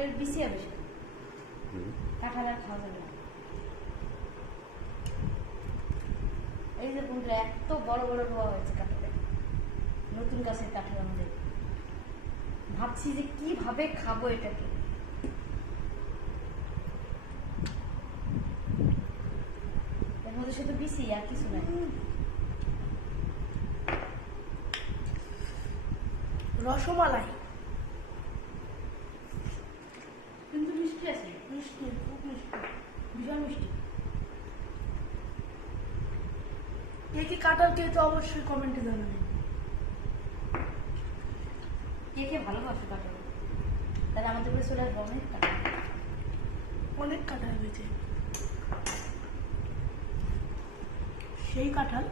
কাঁঠালের বিচি হবে সেটা, কাঁঠাল আর খাওয়া যাবে না। এই যে বন্ধুরা এত বড় বড় রোয়া হয়েছে কাঁঠালে, নতুন গাছের কাঁঠাল আমাদের। ভাবছি যে কিভাবে খাবো এটাকে। এর মধ্যে শুধু বিচি আর কিছু নাই। রসমালাই কিন্তু মিষ্টি আছে, মিষ্টি, খুব মিষ্টি, ভীষণ মিষ্টি। কে কি কাঁঠাল খেয়ে তো অবশ্যই কমেন্টে জানাবেন। কে কে ভালোবাসে কাঁঠাল, তাহলে আমাদের উপরে চলে আসবে অনেক কাঁঠাল। অনেক কাঁঠাল হয়েছে, সেই কাঁঠাল